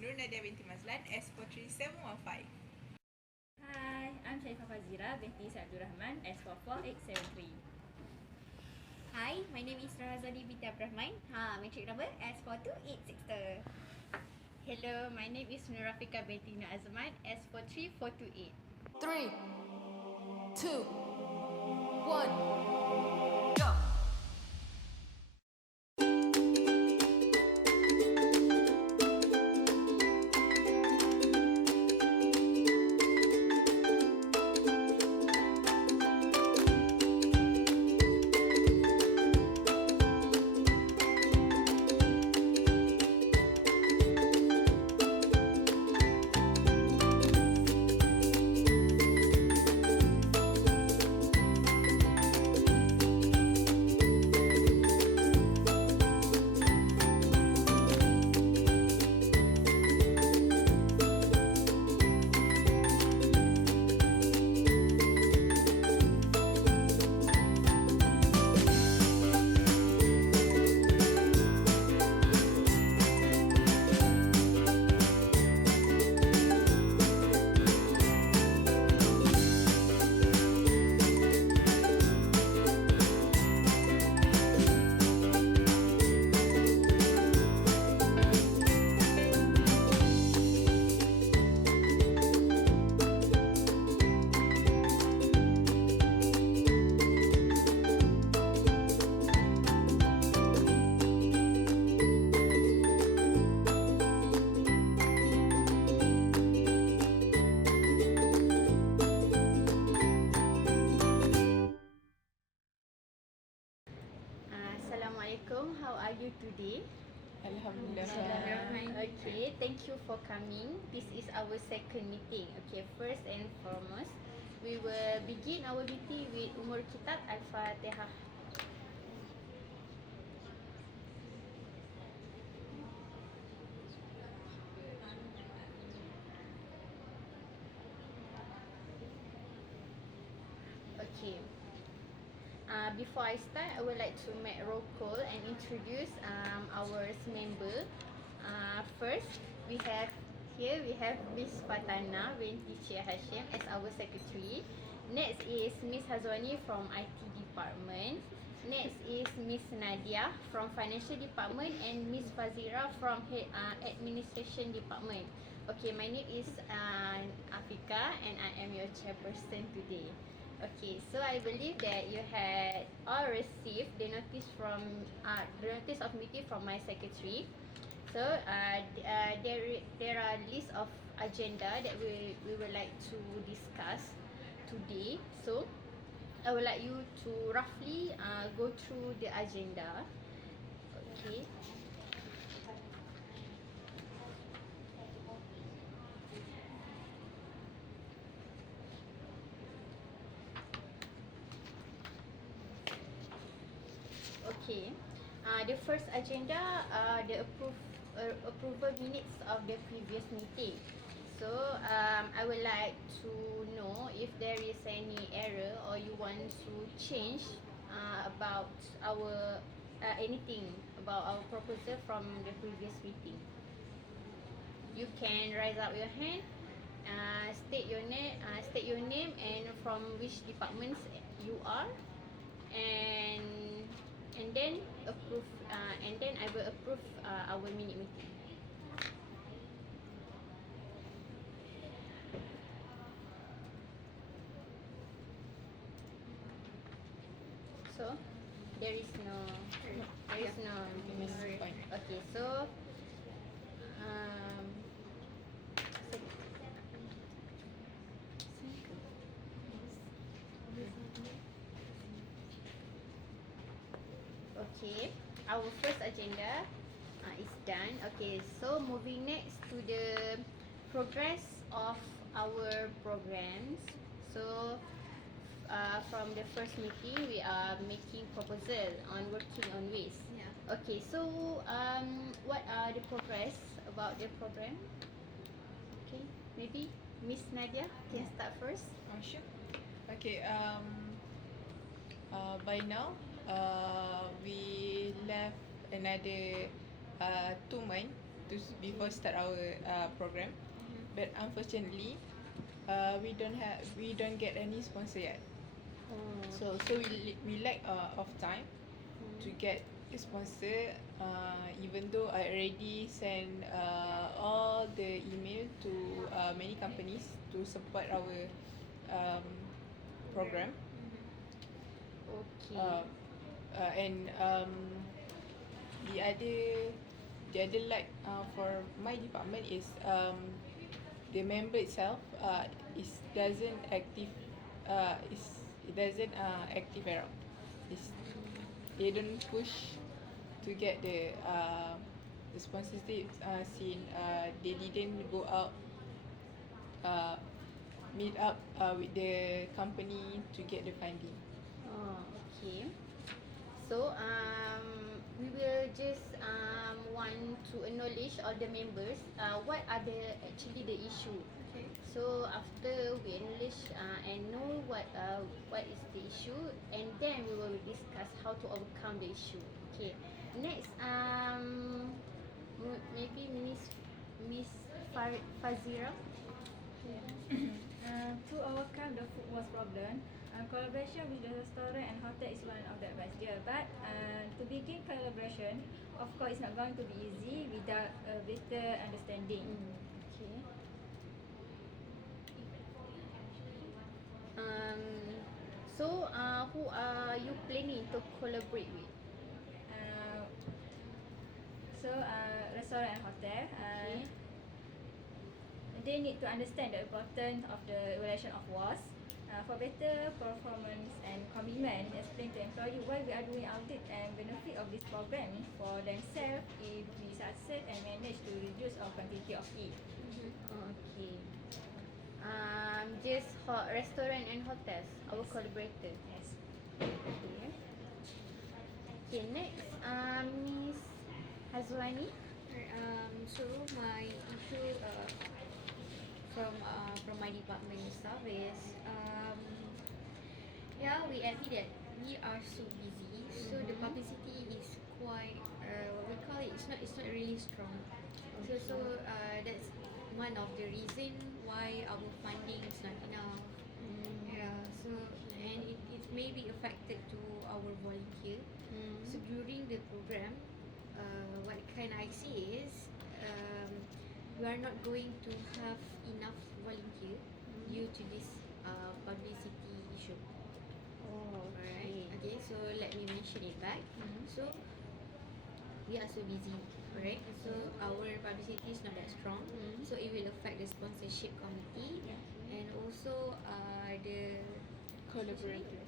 Nur Nadia binti Mazlan, S43715. Hi, I'm Sharifah Fazira binti Abdul Rahman, S44873. Hi, my name is Razali binti Abdul Rahman. Matric number S42862. Hello, my name is Nurafika binti Nur Azman, S43428. 3, 2, 1, go! Assalamualaikum, how are you today? Alhamdulillah. Okay, thank you for coming. This is our second meeting. Okay, first and foremost, we will begin our meeting with Umur Kitab Al-Fatihah. Okay. Before I start, I would like to make roll call and introduce our member. First, we have Miss Fatana binti Cik Hashim as our secretary. Next is Miss Hazwani from IT department. Next is Miss Nadia from financial department and Miss Fazira from administration department. Okay, my name is Afika and I am your chairperson today. Okay, so I believe that you had all received the notice of meeting from my secretary. So there are list of agenda that we would like to discuss today. So I would like you to roughly go through the agenda. Okay. Okay. The first agenda, the approval minutes of the previous meeting. So I would like to know if there is any error or you want to change about our anything about our proposal from the previous meeting. You can raise up your hand, state your name and from which departments you are, and then approve. And then I will approve our minute meeting. So there is no. Okay, so okay, our first agenda is done. Okay, so moving next to the progress of our programs. So from the first meeting, we are making proposal on working on waste. Yeah. Okay, so what are the progress about the program? Okay, maybe Miss Nadia can start first. Sure. Okay, by now, we left another 2 months before start our program, but unfortunately, we don't get any sponsor yet. Oh. So we lack of time to get a sponsor. Even though I already sent all the email to many companies to support our program. Okay. And the other lack for my department is the member itself is doesn't active it doesn't active around. It's, they don't push to get the sponsorship since they didn't go out meet up with the company to get the funding. Oh, okay. So we will just want to acknowledge all the members. What are actually the issue? Okay. So after we acknowledge and know what is the issue, and then we will discuss how to overcome the issue. Okay. Next, maybe Miss Fazira. To overcome the food waste problem, collaboration with the restaurant and hotel is one of the advice there. But to begin collaboration, of course, it's not going to be easy without a better understanding. Okay. So who are you planning to collaborate with? Restaurant and hotel, Okay. they need to understand the importance of the evaluation of WAS. For better performance and commitment, explain to employee why we are doing audit and benefit of this program for themselves if we succeed and manage to reduce our quantity of it. Okay. Just restaurant and hotels, our collaborator. Yes. Okay. Okay, next, Miss Hazwani. So my issue from my department staff is yeah, we admit that we are so busy, so the publicity is quite what we call it, it's not really strong. So that's one of the reason why our funding is not enough. Yeah, so and it may be affected to our volunteer. So during the program, what can I see is we are not going to have enough volunteer due to this publicity issue. Oh, Alright. Okay, so let me mention it back. So we are so busy, right? So our publicity is not that strong. So it will affect the sponsorship committee and also the Collaborator.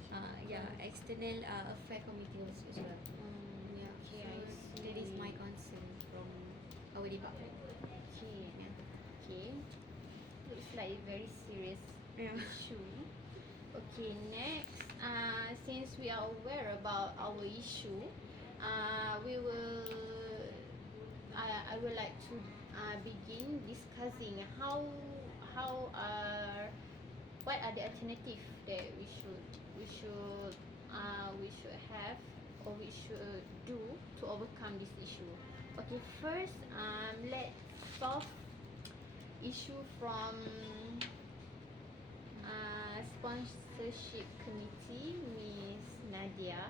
external affair committee also as well. Yeah. Okay, I So that is my concern from our department. Okay. Yeah. Okay. Looks like a very serious Yeah. issue. Okay, next, since we are aware about our issue, we will. I would like to begin discussing what are the alternatives that we should have or we should do to overcome this issue. Okay, first, let's solve issue from sponsorship committee, Miss Nadia.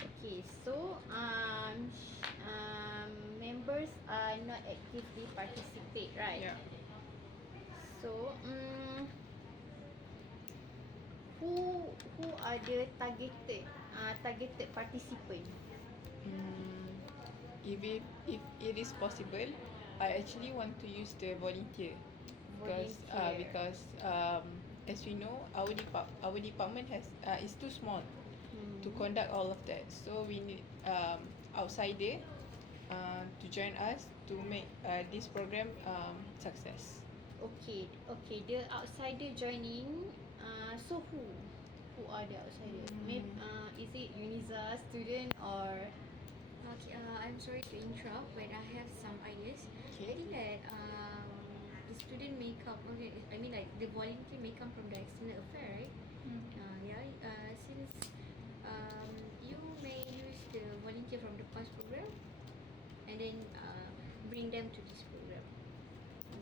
Okay, so members are not actively participate, right? Yeah. So who are the targeted participant? If it is possible, I actually want to use the volunteer because as we know, our department has is too small to conduct all of that. So we need outsider to join us to make this program success. Okay, the outsider joining. So who are the outsider? Maybe is it Uniza student or? Okay, I'm sorry to interrupt, but I have some ideas. Okay. I think that the student may come. Okay, I mean like the volunteer may come from the external affair, right? Since you may use the volunteer from the past program, and then bring them to this program.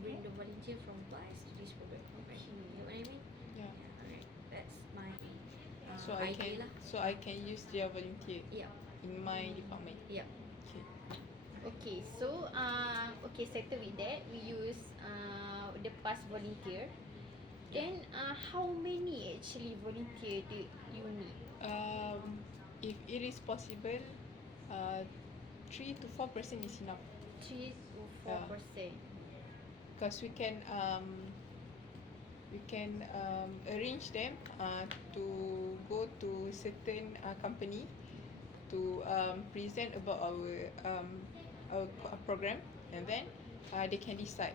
Bring the volunteer from bus to this program. You know what I mean? Yeah. Alright, that's my So I idea can lah. use their volunteer Yeah, in my department. yeah. Okay. Okay, so okay, settle with that. We use the past volunteer. Then how many actually volunteer do you need? If it is possible, 3 to 4% is enough. 3 to 4%. Because we can arrange them to go to certain company to present about our program, and then they can decide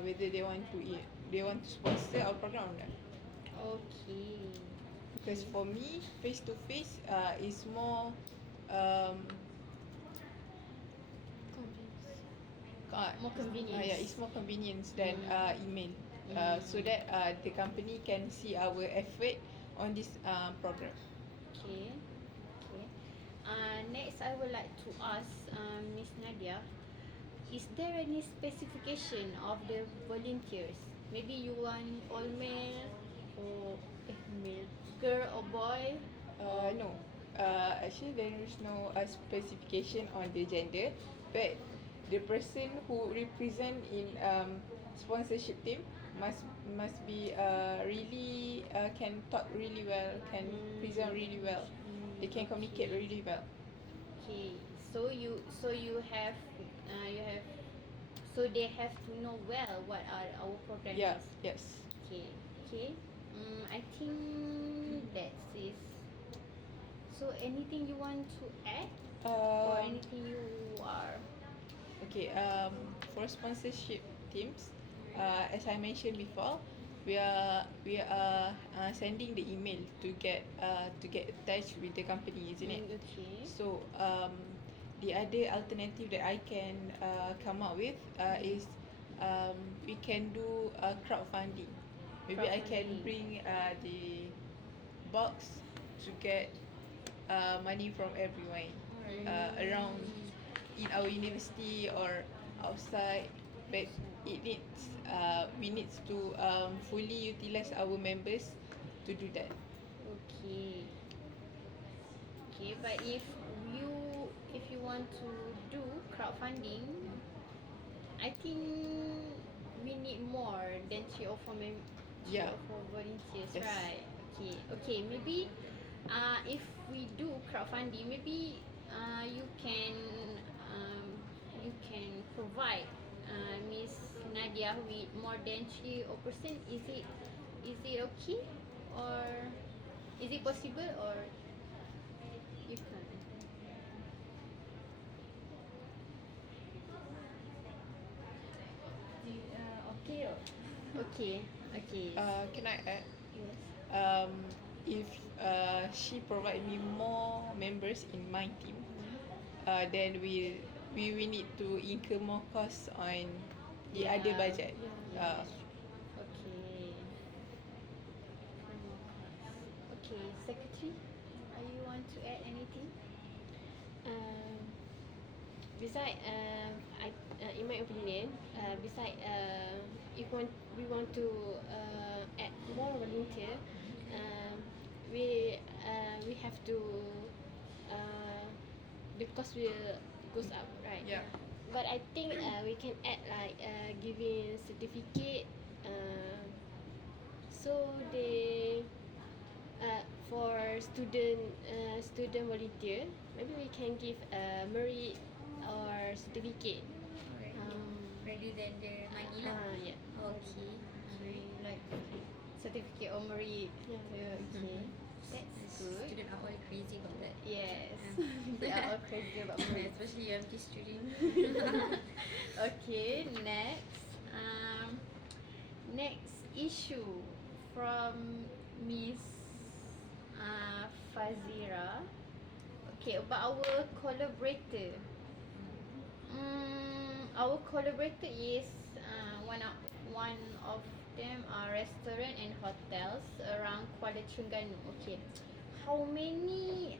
whether they want to sponsor our program or not. Okay. Because for me, face to face is more um, More convenience. yeah, it's more convenience than email. So that the company can see our effort on this program. Okay. Okay. Next, I would like to ask Miss Nadia, is there any specification of the volunteers? Maybe you want all male or male, girl or boy? No, actually there is no specification on the gender, but the person who represent in sponsorship team must be really can talk really well, can present really well, they can communicate really well. Okay. So you have so they have to know well what are our programs. Yeah, yes. Okay. Okay. I think that's it. So anything you want to add or anything you are? Okay, for sponsorship teams, as I mentioned before, we are sending the email to get attached with the company, isn't it? Okay. So the other alternative that I can come up with is we can do crowdfunding. Maybe I can Crowdfunding. bring the box to get money from everyone around in our university or outside, but it needs we need to fully utilize our members to do that. Okay. Okay, but if you want to do crowdfunding, I think we need more than 3 or 4 Yeah. 3 or 4 volunteers, Yes. right? Okay. Okay, maybe if we do crowdfunding, maybe you can provide Miss Nadia with more than 3%. Is it okay, or is it possible, or you can't? Okay. Okay. Okay. Can I add? Yes. If she provide me more members in my team, then we will need to incur more costs on the other budget. Yes. Okay. Okay, secretary, you want to add anything? Beside, in my opinion, beside, if we want to add more volunteer, we have to the cost will goes up, right? Yeah. But I think we can add like giving certificate, so they for student volunteer, maybe we can give a merit or certificate. Alright. Rather than the money lah. Yeah. Okay. Alright. Like certificate or merit. Yeah. Okay. That's good. Students are all crazy about that. Yes. They are all crazy about merit. Especially UMT student. Okay, next issue from Miss Fazira. Okay, about our collaborator. Our collaborator is one of them are restaurant and hotels around Kuala Terengganu. Okay, how many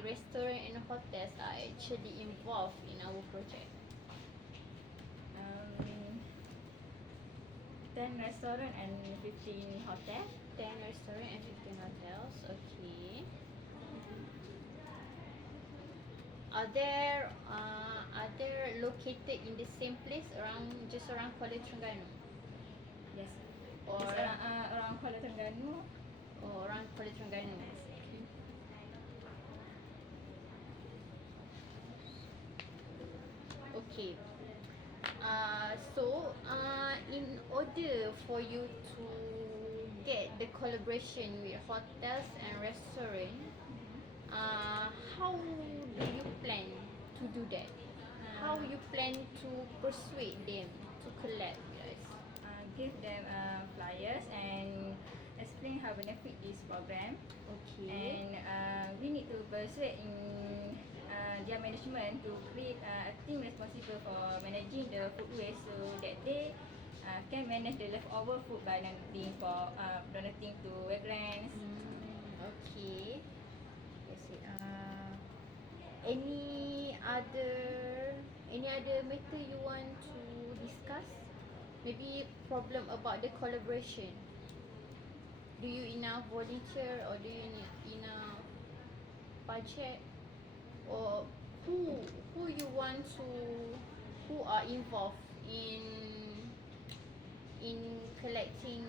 restaurant and hotels are actually involved in our project? 10 restaurant and 15 hotel. 10 restaurant and 15 hotels. Okay. Are there located in the same place around Kuala Terengganu Yes. or It's around Kuala Terengganu. around Kuala Terengganu? Okay. In order for you to get the collaboration with hotels and restaurant, how do you plan to do that? How you plan to persuade them to collab with us? Give them flyers and explain how benefit this program. Okay. And we need to persuade in their management to create a team responsible for managing the food waste so that they can manage the leftover food by donating to wetlands. Okay. Let's see. Any other matter you want to discuss? Maybe problem about the collaboration. Do you enough volunteer or do you need enough budget? Or who you want to who are involved in collecting.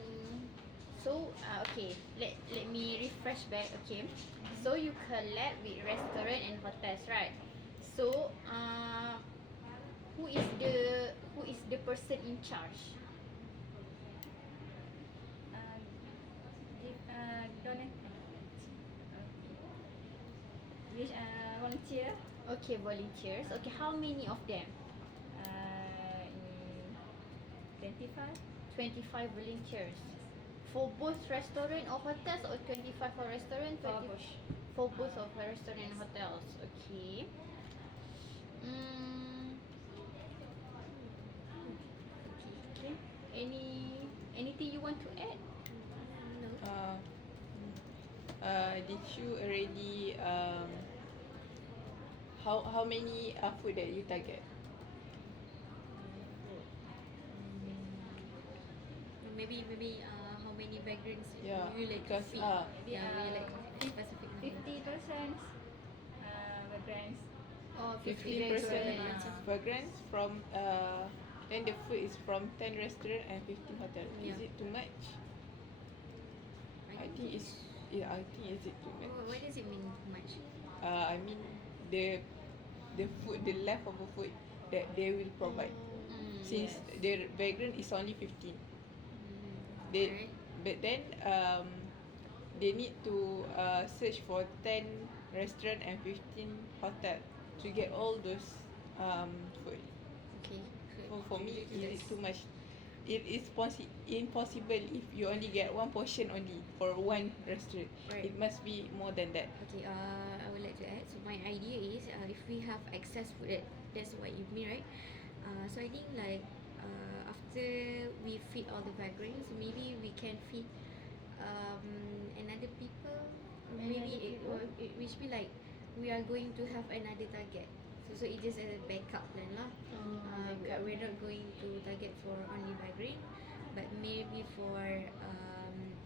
So okay, let me refresh back. Okay, so you collab with restaurant and hotels, right? So who is the person in charge? Give donate which volunteer Okay, volunteers. Okay, how many of them? in 25. 25 volunteers. For both restaurant or hotels, or 25 for restaurant, For 20 both. for both of restaurant and hotels. Okay. Okay. Anything you want to add? Did you already how many food that you target? Maybe how many migrants Yeah, you like because, to feed? Maybe Yeah, we like feed specific number. 50% migrants. Oh, 50% Ah. fragrance from then the food is from 10 restaurant and 15 hotel. Is Yeah. it too much? I think it's I think is it too much? What does it mean much? I mean the food, the leftover food that they will provide. Since the vagrant is only 15. They Alright. but then they need to search for 10 restaurant and 15 hotel to get all those food. Okay. For me, is it too much? It is impossible if you only get one portion only for one restaurant. Right. It must be more than that. Okay, I would like to add. So my idea is, if we have excess food, that's what you mean, right? So I think like after we feed all the vagrants, maybe we can feed another people. Or maybe it which be like we are going to have another target. So it just a backup plan lah. We're not going to target for only migrant, but maybe for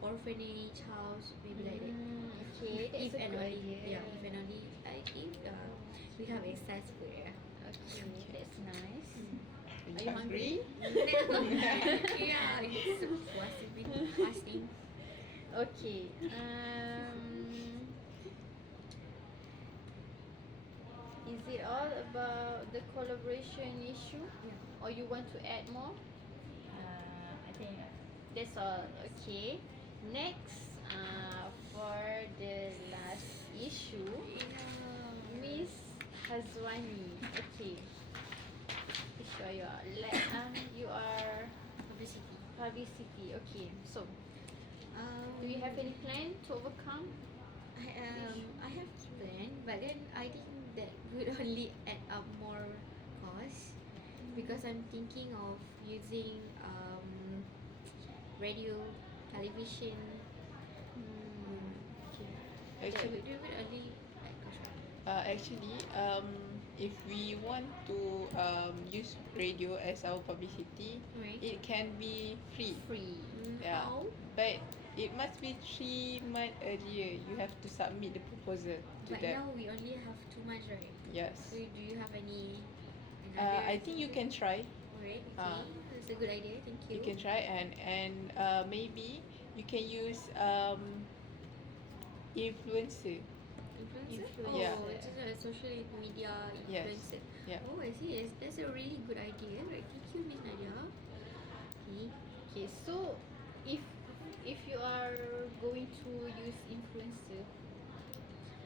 orphanage house, maybe like that. Okay, that's If a and good only, idea. yeah, if and only if we have excess food, yeah. Okay, that's nice. Are you hungry? Yeah, it's so fasting. Okay. Is it all about the collaboration issue, or you want to add more? I think That's all. Okay. Next, for the last issue, Miss Hazwani. Okay. Sure you are. You are Publicity. publicity. Okay. So, do you have any plan to overcome? I have plan, but then I think that would only add up more cost because I'm thinking of using radio, television. Actually, That would only add cost. actually if we want to use radio as our publicity, Right. it can be free. Free. Yeah. How? But it must be 3 months earlier. You have to submit the proposal to But them. now we only have 2 months, right? Yes. So do you have any? I think you can try. Alright. Ah. Okay. That's a good idea. Thank you. You can try and maybe you can use influencer. Influencer? Yeah. Oh, it's just a social media Yes. influencer. Yeah. Oh, I see. That's a really good idea. Right. Thank you, Miss Nadia. Okay. Okay, so if you are going to use influencer,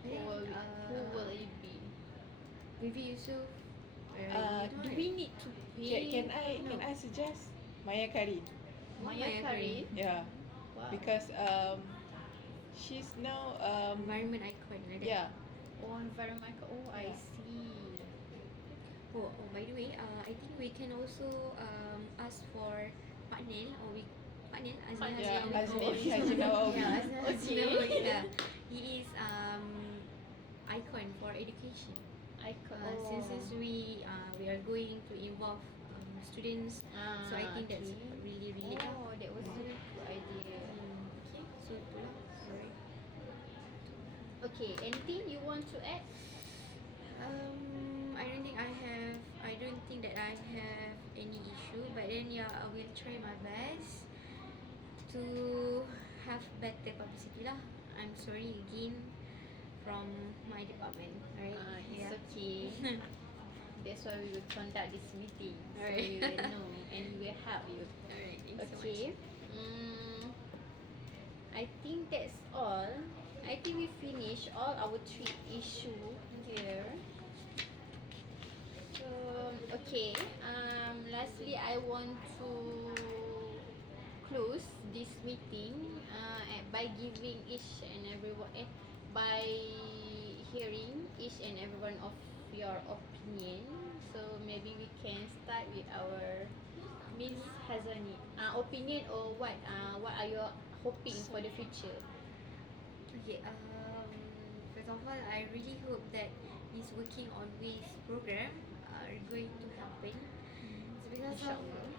Then, who will it be? maybe Yusuf. Do we need to pay? Can I suggest Maya Karin? Maya Maya Karin? Yeah. Wow. Because she's now Environment icon, like that. yeah. Oh, environmental. Oh, I Yeah. see. Oh, by the way, I think we can also ask for Partnel or we Partnel Azmi Yeah, Haji Haji Nawawi. Yeah, Azmi Haji Okay. Nawawi. Yeah. He is icon for education. Icon. Since we are going to involve students, so I think that's really Oh, that was a good idea. okay. So itulah. Alright. Okay, anything you want to add? I don't think that I have any issue, but then yeah, I will try my best to have better publicity lah. I'm sorry again from my department. Alright. It's okay. That's why we will conduct this meeting. So Alright. we will know and we will help you. Alright, thanks so much. Okay. I think that's all. I think we finish all our 3 issue here. So okay. Lastly, I want to close this meeting by giving each and everyone by hearing each and everyone of your opinion. So maybe we can start with our Miss Hazani. Opinion or what are you hoping for the future? Okay, first of all, I really hope that this working on ways program are going to happen. It's because InsyaAllah.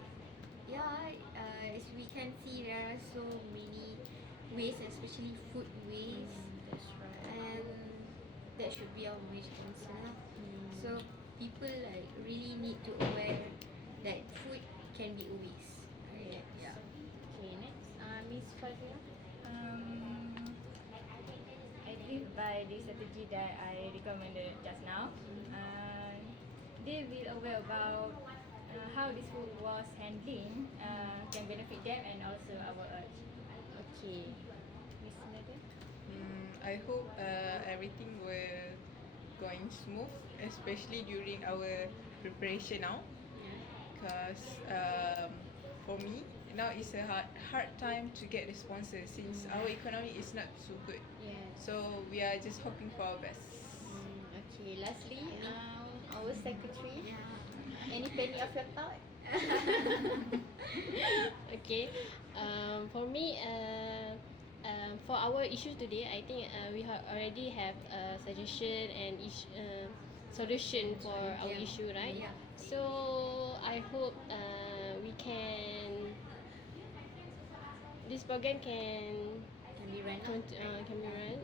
as we can see, there are so many waste, especially food waste, That's right. and that should be our major concern lah. So people like really need to aware that food can be a waste. Right? Yeah. Okay, next. Miss Fazia. I live by the strategy that I recommended just now. They will aware about how this food was handling can benefit them and also our earth. Okay. Miss Nadia. I hope everything will going smooth, especially during our preparation now. Because for me now it's a hard time to get the sponsor since our economy is not so good. Yes. So we are just hoping for our best. Okay. Lastly, our secretary. Yeah. Any penny of your thought? Okay. For me, for our issue today, I think we already have a suggestion and solution for our Yeah. issue, right? Yeah. So I hope we can. This program can Can be run out. can be run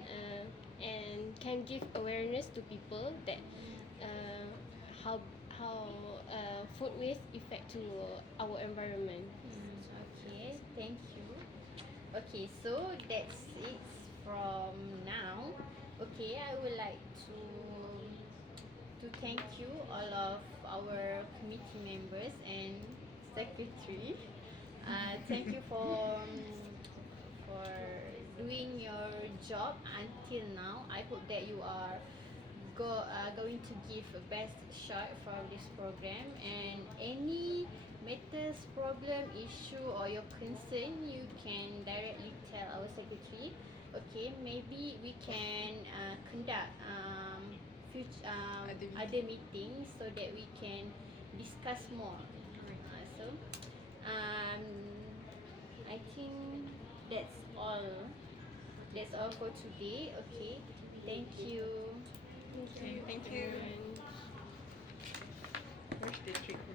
and can give awareness to people that how food waste affect to our environment. Okay, thank you. Okay, so that's it from now. Okay, I would like to thank you all of our committee members and secretary. Thank you for doing your job until now. I hope that you are going to give a best shot for this program, and any matters, problem, issue or your concern, you can directly tell our secretary. Okay, maybe we can conduct future other meetings so that we can discuss more. So I think that's all. That's all for today. Okay, thank you. Okay, thank you.